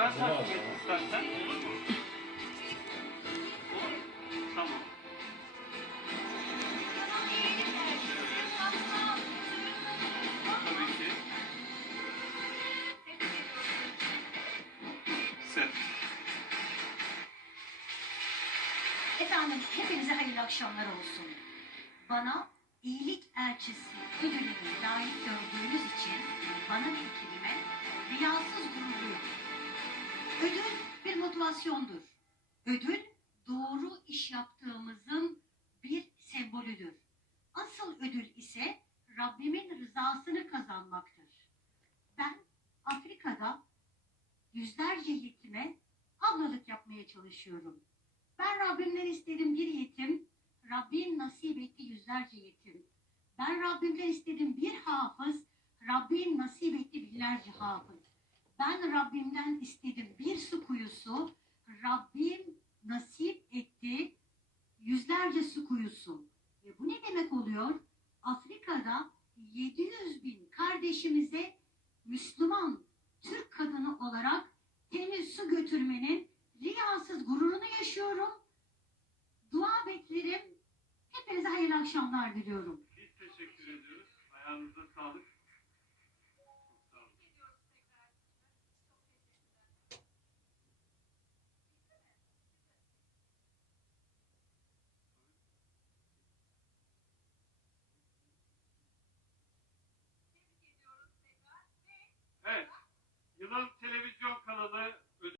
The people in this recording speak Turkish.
Sen takip et istersen. Olur mu? Olur. Tamam. Tabii ki. Sen. Efendim hepinize hayırlı akşamlar olsun. Bana iyilik elçisi ödülünü layık gördüğünüz için bana ve ekibime riyasız gurur duyuyorum. Ödül bir motivasyondur. Ödül doğru iş yaptığımızın bir sembolüdür. Asıl ödül ise Rabbimin rızasını kazanmaktır. Ben Afrika'da yüzlerce yetime ablalık yapmaya çalışıyorum. Ben Rabbimden istedim bir yetim, Rabbim nasip etti yüzlerce yetim. Ben Rabbimden istedim bir hafız, Rabbim nasip etti binlerce hafız. Ben Rabbimden istedim bir su kuyusu, Rabbim nasip etti yüzlerce su kuyusu. E bu ne demek oluyor? Afrika'da 700 bin kardeşimize Müslüman Türk kadını olarak temiz su götürmenin riyasız gururunu yaşıyorum. Dua beklerim. Hepinize hayırlı akşamlar diliyorum. Biz teşekkür ediyoruz. Ayağınıza sağlık.